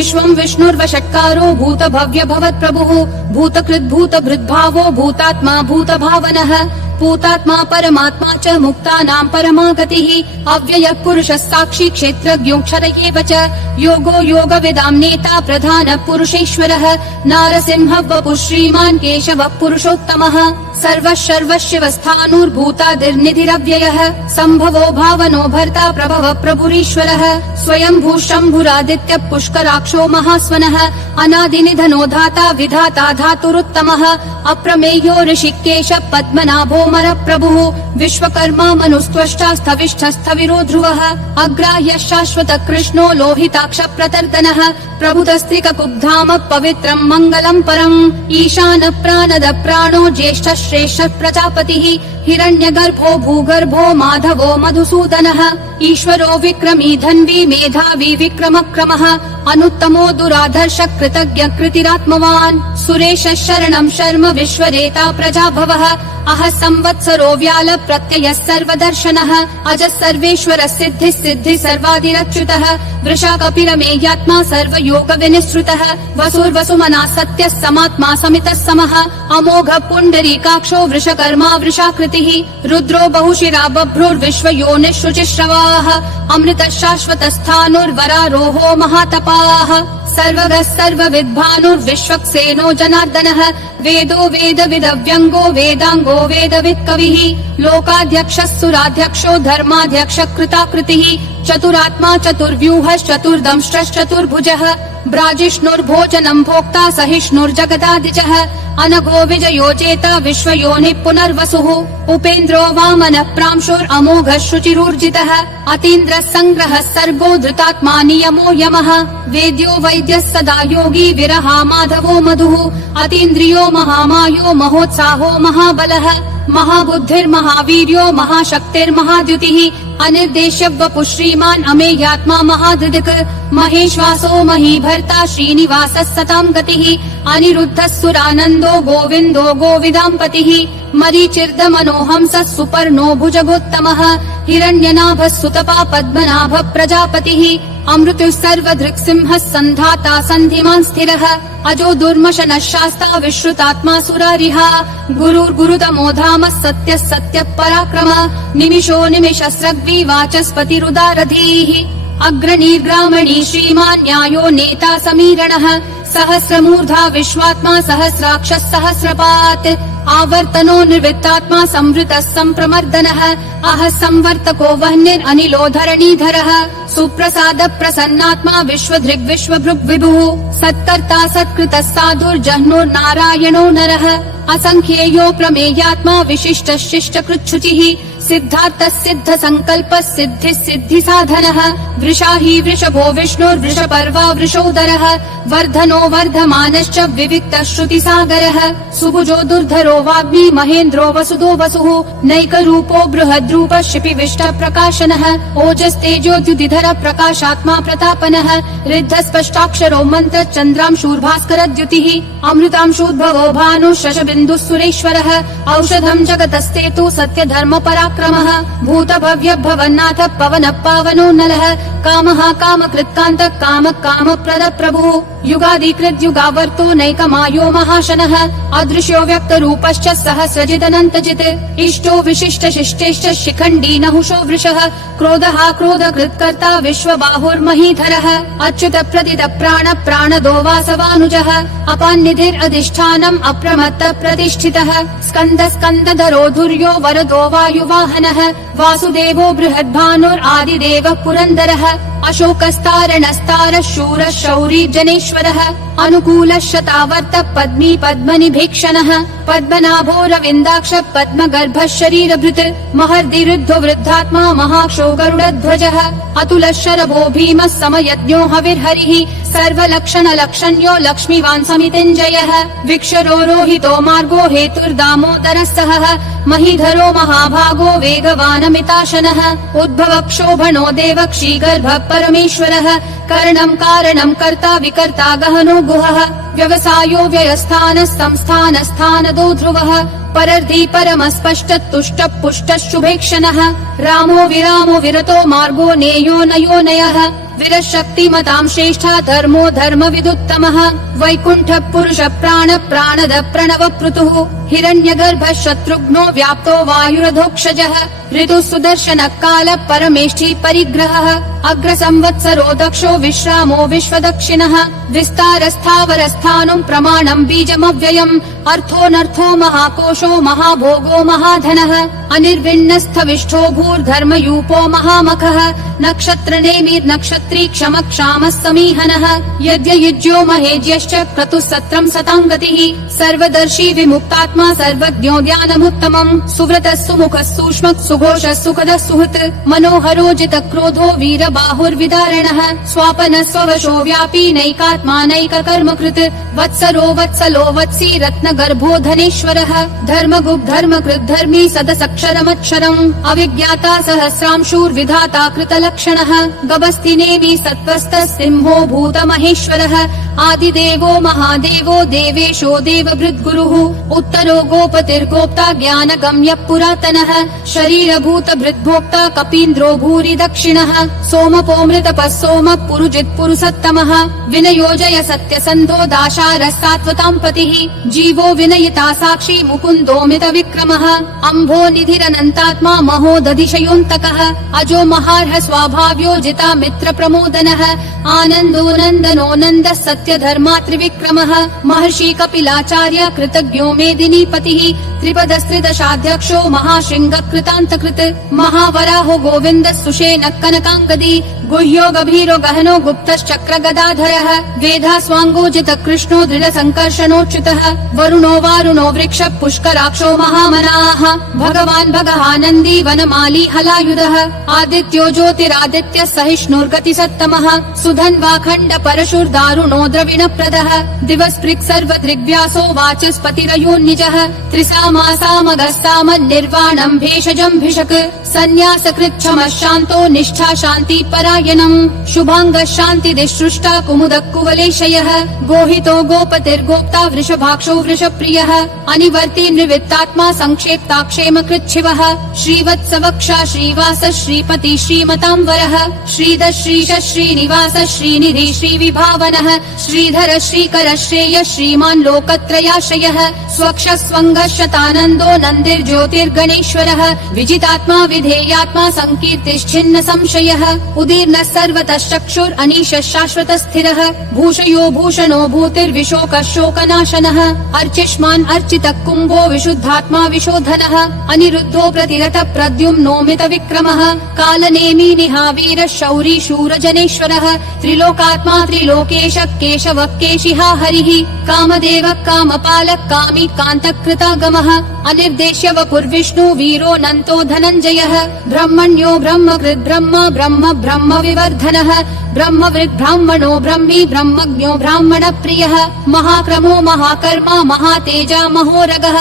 विश्वं विष्णुर्वषट्कारो भूत भव्य भवत् प्रभुः भूतकृत् भूत भृद्भावो भूतात्मा भूत भावनः भूतात्मा परमात्मा च मुक्तानां परमा गतिः अव्ययः पुरुषः साक्षी क्षेत्रज्ञोऽक्षर एव च योगो योगविदां नेता प्रधानः पुरुषेश्वरः नारसिंहः वपुः श्रीमान् केशवः पुरुषोत्तमः सर्वः सर्वशिवस्थाणुर्भूतादिर्निधिरव्ययः सम्भवो भावनो भर्ता प्रभवः प्रभुरीश्वरः स्वयंभू शम्भुरादित्यः पुष्कराक्षो महास्वनः अनादिनिधनो धाता विधाता धातुरुत्तमः अप्रमेयो ऋषिकेश पद्मनाभो प्रभुः विश्वकर्मा मनुस्त्वष्टा स्थविष्ठस्थविरो ध्रुवः अग्राह्य शाश्वत कृष्णो लोहिताक्ष प्रतर्दनः प्रभुतस्त्रिककुब्धाम पवित्रम् मङ्गलम् परम् ईशान प्राणद प्राणो ज्येष्ठ श्रेष्ठ प्रजापतिः हिरण्यगर्भो भूगर्भो माधवो मधुसूदनः ईश्वरो विक्रमी धन्वी मेधावी विक्रमक्रमः अनुत्तमो दुराधर्ष कृतज्ञ कृतिरात्मवान् सुरेश शरणं शर्म विश्वरेता प्रजाभवः अह संवत्सरो व्याल प्रत्ययः सर्वदर्शनः अज सर्वेश्वर सिद्धि सिद्धि सर्वादिरच्युतः वृषा कपिलमेयात्मा सर्वयोग विनिसृतः वसुर्वसुमना सत्यः समात्मा समितः समः अमोघ पुण्डरीकाक्षो वृषकर्मा वृषाकृतिः रुद्रो बहुशिरा बभ्रुर्विश्वयोनिः शुचिश्रवाः अमृतः शाश्वत स्थाणुर्वरारोहो महातपाः सर्वगः सर्वविद्भानुर्विश्वक्सेनो जनार्दनः वेदो वेदविदव्यङ्गो वेदाङ्गो वेदवित्कविः लोकाध्यक्षः सुराध्यक्षो धर्माध्यक्ष कृताकृतिः चतुरात्मा चतुर्व्यूहश्चतुर्दंष्ट्रश्चतुर्भुजः ब्राजिष्णुर्भोजनं भोक्ता सहिष्णुर्जगदादिजः अनघो विजयोजेता विश्वयोनिः पुनर्वसुः उपेन्द्रो वामनः प्रांशुरमोघः शुचिरूर्जितः अतीन्द्रः सङ्ग्रहः सर्गो धृतात्मा नियमो यमः वेद्यो वैद्यः सदा योगी विरहा माधवो मधुः अतीन्द्रियो महामायो महोत्साहो महाबलः महाबुद्धिर्महावीर्यो महाशक्तिर्महाद्युतिः अनिर्देश्य वपुः श्रीमान् अमेयात्मा महाधृदिक् महेश्वासो महीभर्ता श्रीनिवासः सतां गतिः अनिरुद्धः सुरानन्दो गोविन्दो गोविदाम्पतिः मरीचिर्दमनोहंसः सुपर्णो भुजगोत्तमः हिरण्यनाभः सुतपा पद्मनाभः प्रजापतिः अमृतुः सर्वधृक्सिंहः सन्धाता सन्धिमान् स्थिरः अजो दुर्मशनः शास्ता विश्रुतात्मा सुरारिः गुरुर्गुरुतमो धामः सत्यः सत्यः पराक्रमः निमिषो निमिषस्रग्वी वाचस्पतिरुदारधीः अग्रणीर्ग्रामणी श्रीमान् न्यायो नेता समीरणः सहस्रमूर्धा विश्वात्मा सहस्राक्षः सहस्रपात् आवर्तनो निर्वृत्तात्मा संवृतः सम्प्रमर्दनः अह संवर्तको वह्निरनिलो धरणीधरः सुप्रसाद प्रसन्नात्मा विश्वधृग् विश्वभृग् विभुः सत्कर्ता सत्कृतः साधुर्जह्नुर्नारायणो नरः असंख्येयो प्रमेयात्मा विशिष्ट शिष्ट कृच्छुचिः सिद्धार्थः सिद्ध संकल्पः सिद्धि सिद्धि साधनः वृषा हि वृषभो विष्णुर्वृषपर्वा वृषोदरः वर्धनो वर्धमानश्च विविक्तः श्रुतिसागरः सुभुजो दुर्धरो वाग्मी महेन्द्रो वसुदो वसुः नैकरूपो बृहद्रूपः शिपिविष्ट प्रकाशनः ओजस्तेजोद्युतिधर प्रकाशात्मा प्रतापनः रिद्धः स्पष्टाक्षरो मन्त्र चन्द्रांशूर्भास्करद्युतिः अमृतांशूद्भवो भानुः शशबिन्दुः सुरेश्वरः औषधम् जगतस्तेतु सत्य धर्म पराक्रमः भूत भव्य भवन्नाथ पवन पावनो नलः कामः कामकृत्कान्तः काम कामप्रद प्रभुः युगादिकृत् युगावर्तो नैकमायो महाशनः अदृश्यो व्यक्तरूपश्च सहस्रजिदनन्तजित् इष्टो विशिष्ट शिष्टेश्च शिखण्डी नहुषो वृषः क्रोधः क्रोधकृत्कर्ता विश्वबाहुर्महीधरः अच्युत प्रदित प्राण प्राणदो वासवानुजः अपान्निधिरधिष्ठानम् अप्रमत्त प्रतिष्ठितः स्कन्द स्कन्दधरो धुर्यो वरदो वायुवाहनः वासुदेवो बृहद्भानुरादिदेवः पुरन्दरः अशोकस्तारणस्तारः शूरः शौरी जनेश्वरः अनुकूलः शतावर्त पद्मी पद्मनिभीक्षणः पद्मनाभो रविन्दाक्ष पद्मगर्भः शरीरभृत् महर्दिरुद्धो वृद्धात्मा महाक्षो गरुडध्वजः अतुलः शरभो भीमः समयज्ञो हविर्हरिः सर्वलक्षण लक्षण्यो लक्ष्मीवान् समितिञ्जयः विक्षरो रोहितो मार्गो हेतुर्दामोदरः सहः महीधरो महाभागो वेगवानमिताशनः उद्भव क्षोभणो देवक्षीगर्भः परमेश्वरः करणं कारणं कर्ता विकर्ता गहनो गुहः व्यवसायो व्ययस्थानः संस्थानस्थानदो ध्रुवः परर्धी परमस्पष्ट तुष्ट पुष्ट शुभेक्षणः रामो विरामो विरतो मार्गो नेयो नयो नयः विरशक्तिमतां श्रेष्ठा धर्मो धर्मविदुत्तमः वैकुण्ठ पुरुष प्राण प्राणद प्रणव पृतुः हिरण्यगर्भ शत्रुघ्नो व्याप्तो वायुरधोक्षजः ऋतु सुदर्शन काल परमेष्ठी परिग्रहः अग्र संवत्सरो दक्षो विश्रामो विश्वदक्षिणः विस्तारस्थावरस्थानुं प्रमाणं बीजमव्ययम् अर्थोऽनर्थो महाकोशो महाभोगो महाधनः अनिर्विण्णस्थविष्ठो भूर्धर्मयूपो महामखः नक्षत्रनेमिर्नक्षत्री क्षम क्षामः समीहनः यज्ञयुज्यो महेज्यश्च क्रतुः सत्रम् सतां गतिः सर्वदर्शी विमुक्तात्मा सर्वज्ञो ज्ञानमुत्तमम् सुव्रतः सुमुखः सूक्ष्मः सुघोषः सुखदः सुहृत् मनोहरो जितक्रोधो वीरबाहुर्विदारणः स्वापनः स्ववशो व्यापी नैकात्मा नैककर्मकृत् वत्सरो वत्सलो वत्सी रत्नगर्भो धनेश्वरः धर्मगुप् धर्मकृत् धर्मी सदसक्षरमक्षरम् अविज्ञाता सहस्रांशूर्विधाता कृतलक्षणः गभस्तिनेमि सत्त्वस्तः सिंहो भूतमहेश्वरः आदिदेवो महादेवो देवेशो देवभृद्गुरुः उत्तरो गोपतिर्गोप्ता ज्ञानगम्यः पुरातनः शरीरभूतभृद्भोक्ता कपीन्द्रो भूरि दक्षिणः सोमपोऽमृतपः सोमः पुरुजित् पुरुषोत्तमः विनयोजय सत्यसन्धो दाशारः सात्वतां पतिः जीवो विनयिता साक्षी मुकुन्दोमित विक्रमः अम्भो निधिरनन्तात्मा महोदधिशयोऽन्तकः अजो महार्ह स्वाभाव्यो जिता मित्र प्रमोदनः आनन्दो नन्दनो नन्दः सत्य धर्मा त्रिविक्रमः महर्षि कपिलाचार्य कृतज्ञो मेदिनीपतिः त्रिपदस्त्रिदशाध्यक्षो महाशृंग कृतान्तकृत् महावराहो गोविन्द सुषेण कनकाङ्गदी गुह्यो गभीरो गहनो गुप्तश्चक्र गदाधरः वेधा स्वाङ्गोजित कृष्णो दृढ संकर्षणोच्युतः वरुणो वारुणो वृक्ष पुष्कराक्षो महामनाः भगवान् भगहानन्दी वनमाली हलायुधः आदित्यो ज्योतिरादित्य सहिष्णुर्गति सत्तमः सुधन्वाखण्ड परशुर्दारुणो द्रविणप्रदः दिवस्पृक् सर्वदृग्व्यासो वाचस्पतिरयोन्निजः त्रिसामासामगस्ताम निर्वाणम् भेषजम् भिषक् सन्न्यासकृच्छमः शान्तो निष्ठा शान्ति परायणम् शुभाङ्गः शान्तिदिसृष्टा कुमुदः कुवलेशयः गोहितो गोपतिर्गोप्ता वृषभाक्षो वृषप्रियः अनिवर्ति निवृत्तात्मा संक्षेप्ता क्षेमकृच्छिवः श्रीवत्सवक्षा श्रीवास श्रीपति श्रीमताम्बरः श्रीधर श्रीश श्रीनिवास श्रीनिधि श्रीविभावनः श्रीधर श्रीकर श्रेय श्रीमान् लोकत्रयाश्रयः स्वक्ष स्वङ्गः शतानन्दो नन्दिर्ज्योतिर्गणेश्वरः विजितात्मा विधेयात्मा संकीर्तिश्छिन्न संशयः उदीर्णः सर्वतः चक्षुर् अनीशः शाश्वतः स्थिरः भूषयो भूषणो भूतिर्विशोकः शोकनाशनः अर्चिष्मान् अर्चितः कुम्भो विशुद्धात्मा विशोधनः अनिरुद्धो प्रतिरथ प्रद्युम्नोमित विक्रमः कालनेमी निहावीरः शौरी शूरजनेश्वरः त्रिलोकात्मा त्रिलोकेश केशवः केशिहा हरिः कामदेवः कामपालः कामी कान्तकृतागमः अनिर्देश्य वपुर्विष्णु वीरो नन्तो धनञ्जयः ब्रह्मण्यो ब्रह्मकृद् ब्रह्म ब्रह्म ब्रह्म विवर्धनः ब्रह्मवृद् ब्राह्मणो ब्रह्मी ब्रह्मज्ञो ब्राह्मण प्रियः महाक्रमो महाकर्मा महातेजा महोरगः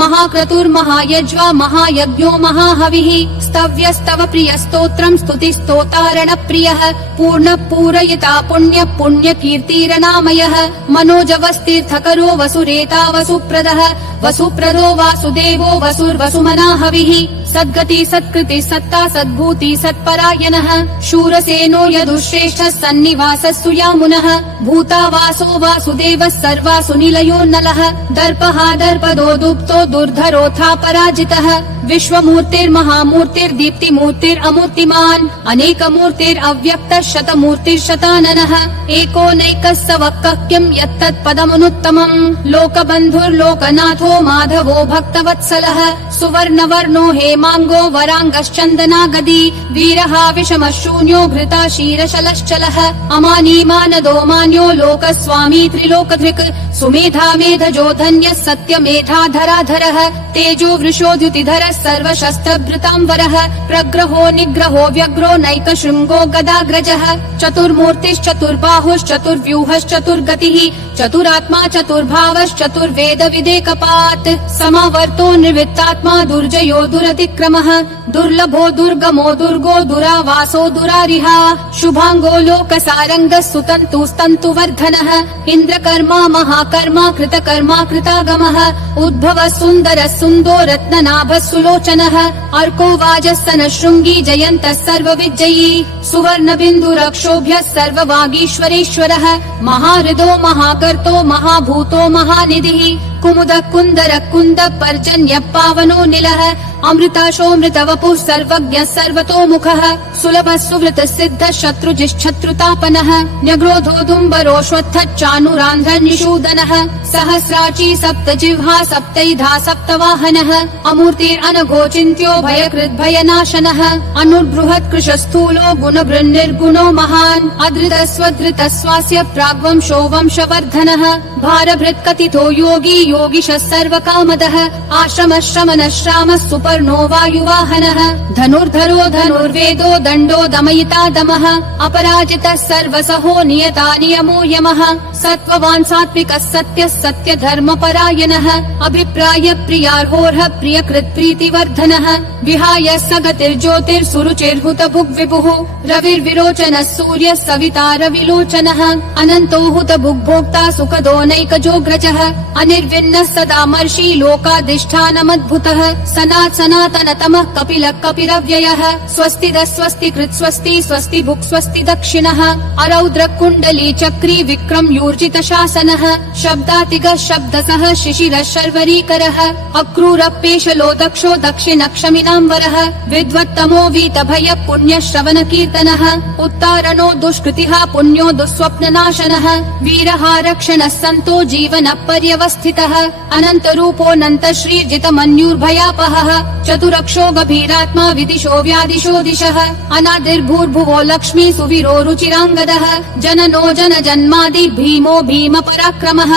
महाक्रतुर्महायज्वा महायज्ञो महाहविः स्तव्यस्तव प्रिय स्तोत्रम् स्तुतिस्तोतारण प्रियः पूर्ण पूरयिता पुण्य पुण्य कीर्तिरनामयः मनोजवस्तीर्थकरो वसुरेता वसुप्रदः वसुप्रदो वासुदेवो वसुर्वसुमनाहविः सद्गति सत्कृति सत्ता सद्भूति सत्परायणः शूरसेनो यदुश्रेष्ठः सन्निवासः सुयामुनः भूतावासो वासुदेवः सर्वासु निलयो नलः दर्पः दर्पदो दुप्तो दुर्धरोऽथा पराजितः विश्वमूर्तिर्महामूर्तिर्दीप्तिमूर्तिरमूर्तिमान् अनेकमूर्तिरव्यक्तः शतमूर्तिर्शताननः एको नैकः सवक्कः किम् यत्तत्पदमनुत्तमम् लोकबन्धुर्लोकनाथो माधवो भक्तवत्सलः सुवर्णवर्णो हेमाङ्गो वराङ्गश्चन्दनागदी वीरः विषमः शून्यो भृता शीरशलश्चलः अमानी मानदो मान्यो लोकस्वामी त्रिलोकधृक् सुमेधा मेधजो धन्यः सत्यमेधाधराधरः तेजो वृषोद्युतिधरः सर्वशस्त्रभृताम्बरः प्रग्रहो निग्रहो व्यग्रो नैकशृङ्गो गदाग्रजः चतुर्मूर्तिश्चतुर्बाहुश्चतुर्व्यूहश्चतुर्गतिः चतुरात्मा चतुर्भावश्चतुर्वेद विदेकपात् समावर्तो निवृत्तात्मा दुर्जयो दुरतिक्रमः दुर्लभो दुर्गमो दुर्गो दुरावासो दुरारिहा शुभाङ्गो लोकसारङ्गः सुतन्तुस्तन्तुवर्धनः इन्द्रकर्मा महाकर्मा कृतकर्मा कृतागमः उद्भवः सुन्दरः सुन्दो रत्ननाभः सुलोचनः अर्को वाजस्तन शृंगी जयन्तः सर्वविजयी सुवर्णबिन्दुरक्षोभ्यः सर्ववागीश्वरेश्वरः महाहृदो महाकर्तो महाभूतो महानिधिः कुमुद कुन्दर कुन्द पर्जन्य पावनो निलः अमृताशोऽमृत वपुः सर्वज्ञः सर्वतोमुखः सुलभः सुवृत सिद्ध शत्रुजिच्छत्रुतापनः न्यग्रोधोदुम्बरोऽश्वत्थ चानुरान्ध्रनिषूदनः सहस्राची सप्तजिह्वा सप्तैधा सप्तवाहनः अमूर्तिरनघोचिन्त्यो भयकृद्भयनाशनः अनुर्बृहत् कृशस्थूलो गुणभृन्निर्गुणो महान् अधृतस्वधृतस्वास्य प्राग्वंशो वंशवर्धनः भारभृत्कथितो योगी योगिशः सर्वकामदः आश्रमश्रमनश्रामः सुपर्णो वायुवाहनः धनुर्धरो धनुर्वेदो दण्डो दमयिता दमः अपराजितः सर्वसहो नियता नियमो यमः सत्त्ववान् सात्विकः सत्यः सत्यधर्मपरायणः अभिप्राय प्रियार्होर्ह प्रियकृत् प्रीतिवर्धनः विहाय सगतिर्ज्योतिर्सुरुचिर्हुतभुग् विभुः रविर्विरोचनः सूर्यः सविता रविलोचनः अनन्तो हुतभुग्भोक्ता सुखदो नैकजोग्रजः अनिर्विन्नः सदा मर्षि लोकाधिष्ठानमद्भुतः सनातनतमः कपिलः कपिरव्ययः स्वस्तिदः स्वस्तिकृत् स्वस्ति स्वस्ति भुक् स्वस्ति दक्षिणः अरौद्र कुण्डली चक्री विक्रम यूर्जित शासनः शब्दातिगः शब्दसः शिशिरः शर्वरीकरः अक्रूरपेशलो दक्षो दक्षिणक्षमिनाम्बरः विद्वत्तमो वीतभय पुण्य श्रवण कीर्तनः उत्तारणो दुष्कृतिः पुण्यो दुःस्वप्ननाशनः वीरः रक्षणः सन्तो जीवन पर्यवस्थितः अनन्तरूपोऽनन्त श्रीर्जितमन्युर्भयापहः चतुरक्षो गभीरात्मा विदिशो व्यादिशो दिशः अनादिर्भूर्भुवो लक्ष्मी सुवीरो रुचिराङ्गदः जननो जन जन्मादि भीमो भीम पराक्रमः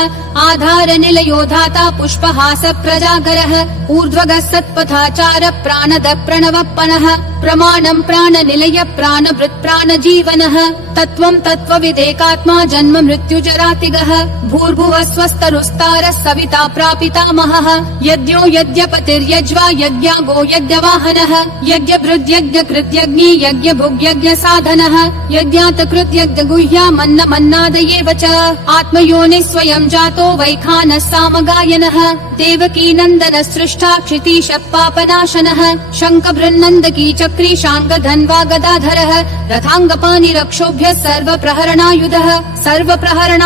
आधार निलयो धाता पुष्पहास प्रजागरः ऊर्ध्वगः सत्पथाचार प्राणद प्रणवप्पनः प्रमाणं प्राणनिलय प्राणभृत् प्राणजीवनः तत्त्वं तत्त्वविदेकात्मा जन्म मृत्युजरातिगः भूर्भुवः स्वस्तरुस्तारः सविता प्रापितामहः यज्ञो यज्ञपतिर्यज्वा यज्ञागो यज्ञवाहनः यज्ञभृद्यज्ञकृत्यग्नि यज्ञभुग्यज्ञसाधनः यज्ञातकृत्यज्ञगुह्यामन्नमन्नादयेव च आत्मयोनिः स्वयं जातो वैखानः सामगायनः देवकी नन्दनः सृष्टा क्षितीश पापनाशनः शङ्खबृन्नन्दकी चक्री शाङ्गधन्वा गदाधरः रथाङ्गपाणिरक्षोभ्यः सर्वप्रहरणायुधः सर्वप्रहरणा